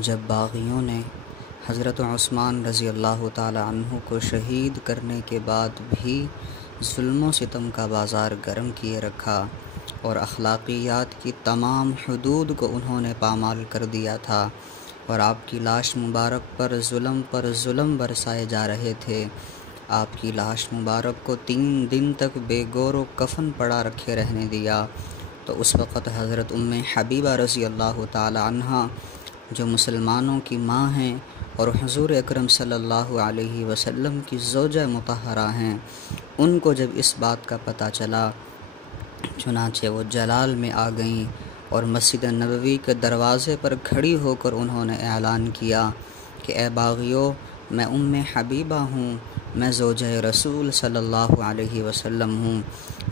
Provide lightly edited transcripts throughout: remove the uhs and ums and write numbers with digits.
جب باغیوں نے حضرت عثمان رضی اللہ تعالی عنہ کو شہید کرنے کے بعد بھی ظلم و ستم کا بازار گرم کیے رکھا اور اخلاقیات کی تمام حدود کو انہوں نے پامال کر دیا تھا اور آپ کی لاش مبارک پر ظلم برسائے جا رہے تھے، آپ کی لاش مبارک کو 3 دن تک بے گور و کفن پڑا رکھے رہنے دیا، تو اس وقت حضرت حبیبہ رضی اللہ تعالی عنہ جو مسلمانوں کی ماں ہیں اور حضور اکرم صلی اللہ علیہ وسلم کی زوجہ مطہرہ ہیں، ان کو جب اس بات کا پتہ چلا، چنانچہ وہ جلال میں آ گئیں اور مسجد نبوی کے دروازے پر کھڑی ہو کر انہوں نے اعلان کیا کہ اے باغیو، میں حبیبہ ہوں، میں زوجہ رسول صلی اللہ علیہ وسلم ہوں،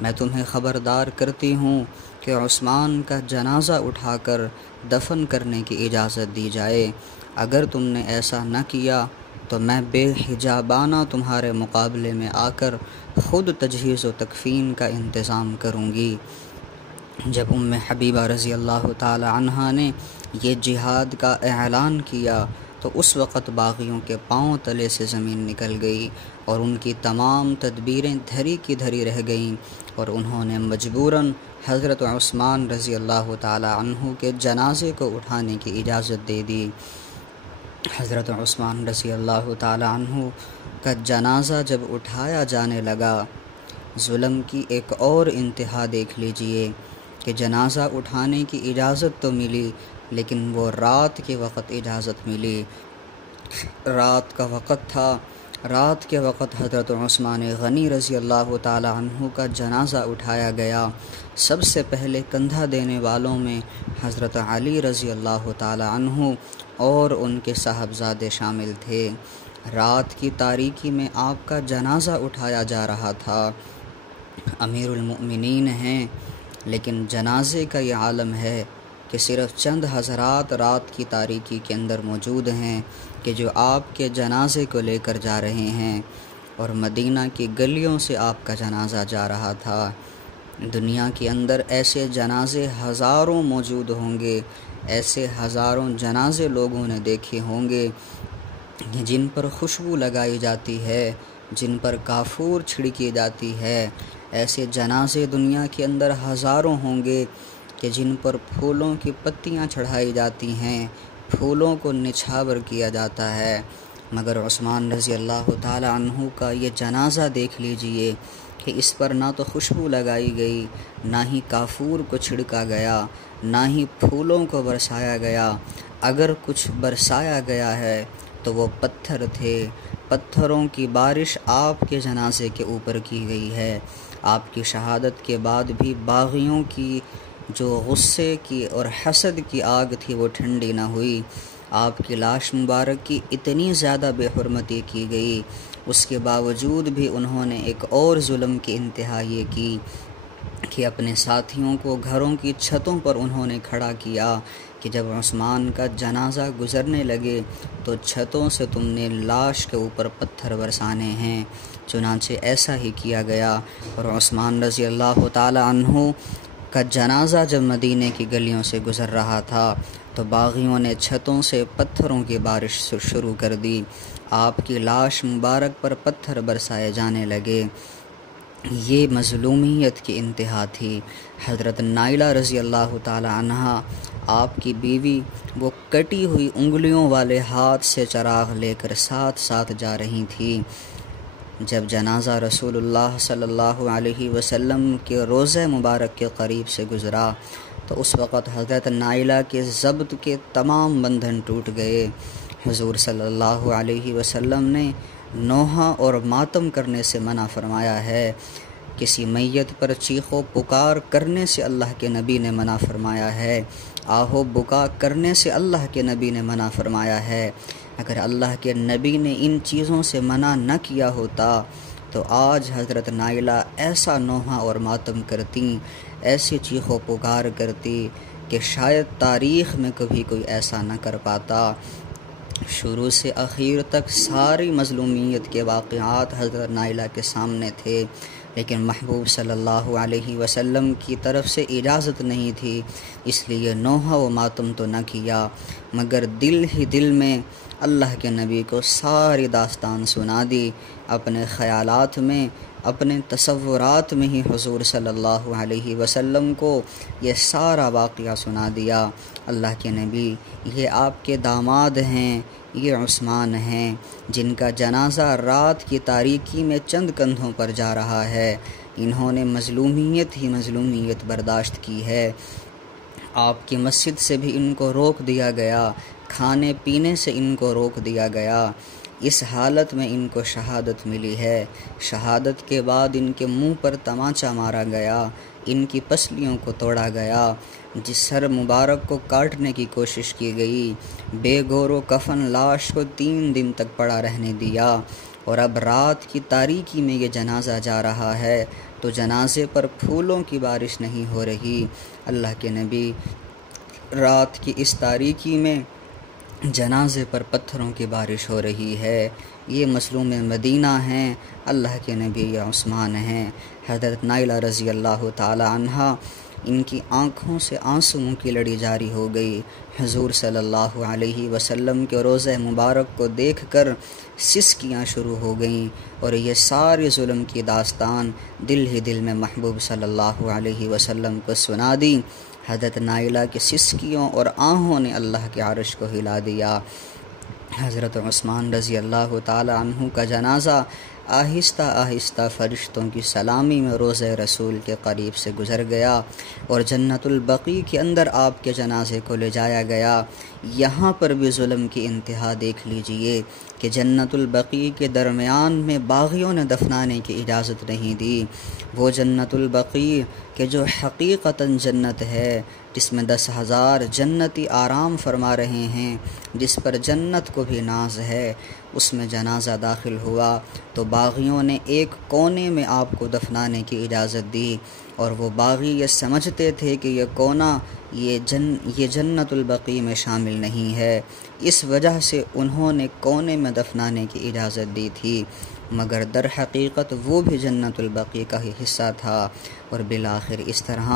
میں تمہیں خبردار کرتی ہوں کہ عثمان کا جنازہ اٹھا کر دفن کرنے کی اجازت دی جائے، اگر تم نے ایسا نہ کیا تو میں بے حجابانہ تمہارے مقابلے میں آ کر خود تجہیز و تکفین کا انتظام کروں گی۔ جب حبیبہ رضی اللہ تعالی عنہا نے یہ جہاد کا اعلان کیا تو اس وقت باغیوں کے پاؤں تلے سے زمین نکل گئی اور ان کی تمام تدبیریں دھری کی دھری رہ گئیں اور انہوں نے مجبوراً حضرت عثمان رضی اللہ تعالی عنہ کے جنازے کو اٹھانے کی اجازت دے دی۔ حضرت عثمان رضی اللہ تعالی عنہ کا جنازہ جب اٹھایا جانے لگا، ظلم کی ایک اور انتہا دیکھ لیجئے کہ جنازہ اٹھانے کی اجازت تو ملی، لیکن وہ رات کے وقت اجازت ملی۔ رات کا وقت تھا، رات کے وقت حضرت عثمان غنی رضی اللہ تعالی عنہ کا جنازہ اٹھایا گیا۔ سب سے پہلے کندھا دینے والوں میں حضرت علی رضی اللہ تعالی عنہ اور ان کے صاحبزادے شامل تھے۔ رات کی تاریکی میں آپ کا جنازہ اٹھایا جا رہا تھا۔ امیر المؤمنین ہیں، لیکن جنازے کا یہ عالم ہے کہ صرف چند حضرات رات کی تاریکی کے اندر موجود ہیں کہ جو آپ کے جنازے کو لے کر جا رہے ہیں، اور مدینہ کی گلیوں سے آپ کا جنازہ جا رہا تھا۔ دنیا کے اندر ایسے جنازے ہزاروں موجود ہوں گے، ایسے ہزاروں جنازے لوگوں نے دیکھے ہوں گے جن پر خوشبو لگائی جاتی ہے، جن پر کافور چھڑکی جاتی ہے، ایسے جنازے دنیا کے اندر ہزاروں ہوں گے کہ جن پر پھولوں کی پتیاں چڑھائی جاتی ہیں، پھولوں کو نچھاور کیا جاتا ہے، مگر عثمان رضی اللہ تعالی عنہ کا یہ جنازہ دیکھ لیجئے کہ اس پر نہ تو خوشبو لگائی گئی، نہ ہی کافور کو چھڑکا گیا، نہ ہی پھولوں کو برسایا گیا۔ اگر کچھ برسایا گیا ہے تو وہ پتھر تھے، پتھروں کی بارش آپ کے جنازے کے اوپر کی گئی ہے۔ آپ کی شہادت کے بعد بھی باغیوں کی جو غصے کی اور حسد کی آگ تھی وہ ٹھنڈی نہ ہوئی۔ آپ کی لاش مبارک کی اتنی زیادہ بے حرمتی کی گئی، اس کے باوجود بھی انہوں نے ایک اور ظلم کی انتہا یہ کی کہ اپنے ساتھیوں کو گھروں کی چھتوں پر انہوں نے کھڑا کیا کہ جب عثمان کا جنازہ گزرنے لگے تو چھتوں سے تم نے لاش کے اوپر پتھر برسانے ہیں۔ چنانچہ ایسا ہی کیا گیا، اور عثمان رضی اللہ تعالی عنہ کا جنازہ جب مدینے کی گلیوں سے گزر رہا تھا تو باغیوں نے چھتوں سے پتھروں کی بارش شروع کر دی، آپ کی لاش مبارک پر پتھر برسائے جانے لگے۔ یہ مظلومیت کی انتہا تھی۔ حضرت نائلہ رضی اللہ تعالی عنہا، آپ کی بیوی، وہ کٹی ہوئی انگلیوں والے ہاتھ سے چراغ لے کر ساتھ ساتھ جا رہی تھی۔ جب جنازہ رسول اللہ صلی اللہ علیہ وسلم کے روضہ مبارک کے قریب سے گزرا تو اس وقت حضرت نائلہ کے ضبط کے تمام بندھن ٹوٹ گئے۔ حضور صلی اللہ علیہ وسلم نے نوحہ اور ماتم کرنے سے منع فرمایا ہے، کسی میت پر چیخ و پکار کرنے سے اللہ کے نبی نے منع فرمایا ہے، آہو بکا کرنے سے اللہ کے نبی نے منع فرمایا ہے۔ اگر اللہ کے نبی نے ان چیزوں سے منع نہ کیا ہوتا تو آج حضرت نائلہ ایسا نوحہ اور ماتم کرتی، ایسی چیخ و پکار کرتی کہ شاید تاریخ میں کبھی کوئی ایسا نہ کر پاتا۔ شروع سے اخیر تک ساری مظلومیت کے واقعات حضرت نائلہ کے سامنے تھے، لیکن محبوب صلی اللہ علیہ وسلم کی طرف سے اجازت نہیں تھی، اس لیے نوحہ و ماتم تو نہ کیا، مگر دل ہی دل میں اللہ کے نبی کو ساری داستان سنا دی، اپنے خیالات میں، اپنے تصورات میں ہی حضور صلی اللہ علیہ وسلم کو یہ سارا واقعہ سنا دیا۔ اللہ کے نبی، یہ آپ کے داماد ہیں، یہ عثمان ہیں، جن کا جنازہ رات کی تاریکی میں چند کندھوں پر جا رہا ہے، انہوں نے مظلومیت ہی مظلومیت برداشت کی ہے، آپ کی مسجد سے بھی ان کو روک دیا گیا، کھانے پینے سے ان کو روک دیا گیا، اس حالت میں ان کو شہادت ملی ہے، شہادت کے بعد ان کے منہ پر تمانچہ مارا گیا، ان کی پسلیوں کو توڑا گیا، جس سر مبارک کو کاٹنے کی کوشش کی گئی، بے گور و کفن لاش کو 3 دن تک پڑا رہنے دیا، اور اب رات کی تاریکی میں یہ جنازہ جا رہا ہے تو جنازے پر پھولوں کی بارش نہیں ہو رہی۔ اللہ کے نبی، رات کی اس تاریکی میں جنازے پر پتھروں کی بارش ہو رہی ہے، یہ مظلوم مدینہ ہیں، اللہ کے نبی یہ عثمان ہیں۔ حضرت نائلہ رضی اللہ تعالی عنہا، ان کی آنکھوں سے آنسوؤں کی لڑی جاری ہو گئی، حضور صلی اللہ علیہ وسلم کے روضہ مبارک کو دیکھ کر سسکیاں شروع ہو گئیں، اور یہ ساری ظلم کی داستان دل ہی دل میں محبوب صلی اللہ علیہ وسلم کو سنا دی۔ حضرت نائلہ کی سسکیوں اور آہوں نے اللہ کے عرش کو ہلا دیا۔ حضرت عثمان رضی اللہ تعالی عنہ کا جنازہ آہستہ آہستہ فرشتوں کی سلامی میں روضہ رسول کے قریب سے گزر گیا، اور جنت البقیع کے اندر آپ کے جنازے کو لے جایا گیا۔ یہاں پر بھی ظلم کی انتہا دیکھ لیجئے کہ جنت البقیع کے درمیان میں باغیوں نے دفنانے کی اجازت نہیں دی، وہ جنت البقیع کہ جو حقیقتاً جنت ہے، جس میں 10,000 جنتی آرام فرما رہے ہیں، جس پر جنت کو بھی ناز ہے، اس میں جنازہ داخل ہوا تو باغیوں نے ایک کونے میں آپ کو دفنانے کی اجازت دی، اور وہ باغی یہ سمجھتے تھے کہ یہ کونا یہ جنت البقیع میں شامل نہیں ہے، اس وجہ سے انہوں نے کونے میں دفنانے کی اجازت دی تھی، مگر در حقیقت وہ بھی جنت البقیع کا ہی حصہ تھا، اور بالآخر اس طرح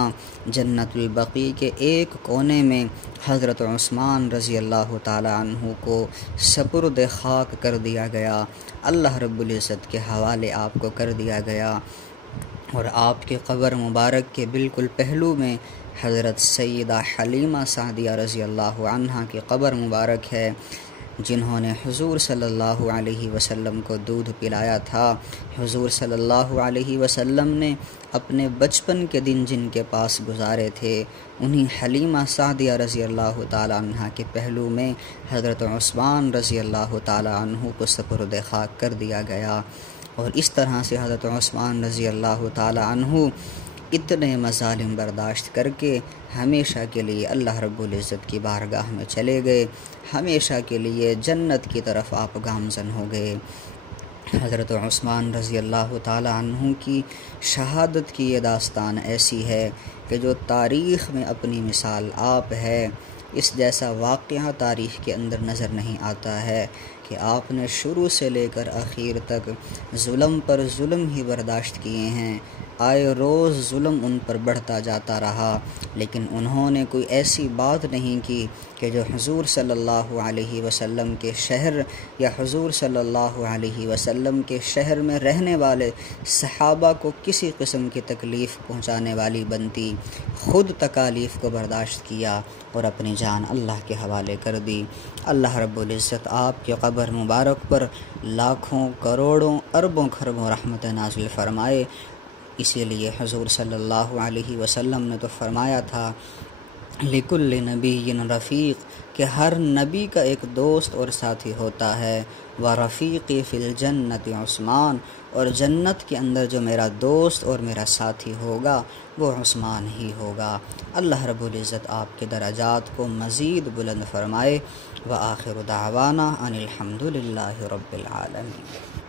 جنت البقیع کے ایک کونے میں حضرت عثمان رضی اللہ تعالی عنہ کو سپرد خاک کر دیا گیا، اللہ رب العزت کے حوالے آپ کو کر دیا گیا، اور آپ کے قبر مبارک کے بالکل پہلو میں حضرت سیدہ حلیمہ سعدیہ رضی اللہ عنہا کی قبر مبارک ہے، جنہوں نے حضور صلی اللہ علیہ وسلم کو دودھ پلایا تھا۔ حضور صلی اللہ علیہ وسلم نے اپنے بچپن کے دن جن کے پاس گزارے تھے، انہی حلیمہ سعدیہ رضی اللہ تعالی عنہ کے پہلو میں حضرت عثمان رضی اللہ تعالی عنہ کو سپرد خاک کر دیا گیا، اور اس طرح سے حضرت عثمان رضی اللہ تعالی عنہ اتنے مظالم برداشت کر کے ہمیشہ کے لیے اللہ رب العزت کی بارگاہ میں چلے گئے، ہمیشہ کے لیے جنت کی طرف آپ گامزن ہو گئے۔ حضرت عثمان رضی اللہ تعالی عنہ کی شہادت کی یہ داستان ایسی ہے کہ جو تاریخ میں اپنی مثال آپ ہے، اس جیسا واقعہ تاریخ کے اندر نظر نہیں آتا ہے کہ آپ نے شروع سے لے کر آخر تک ظلم پر ظلم ہی برداشت کیے ہیں، آئے روز ظلم ان پر بڑھتا جاتا رہا، لیکن انہوں نے کوئی ایسی بات نہیں کی کہ جو حضور صلی اللہ علیہ وسلم کے شہر یا حضور صلی اللہ علیہ وسلم کے شہر میں رہنے والے صحابہ کو کسی قسم کی تکلیف پہنچانے والی بنتی، خود تکالیف کو برداشت کیا اور اپنی جان اللہ کے حوالے کر دی۔ اللہ رب العزت آپ کے قبر مبارک پر لاکھوں کروڑوں اربوں خربوں رحمت نازل فرمائے۔ اسی لیے حضور صلی اللہ علیہ وسلم نے تو فرمایا تھا لِكُلِّ نَبِيٍّ رفیق، کہ ہر نبی کا ایک دوست اور ساتھی ہوتا ہے، وَرَفِيقِي فِي الْجَنَّةِ عثمان، اور جنت کے اندر جو میرا دوست اور میرا ساتھی ہوگا وہ عثمان ہی ہوگا۔ اللہ رب العزت آپ کے درجات کو مزید بلند فرمائے۔ وآخر دعوانا ان الحمد للہ رب العالمین۔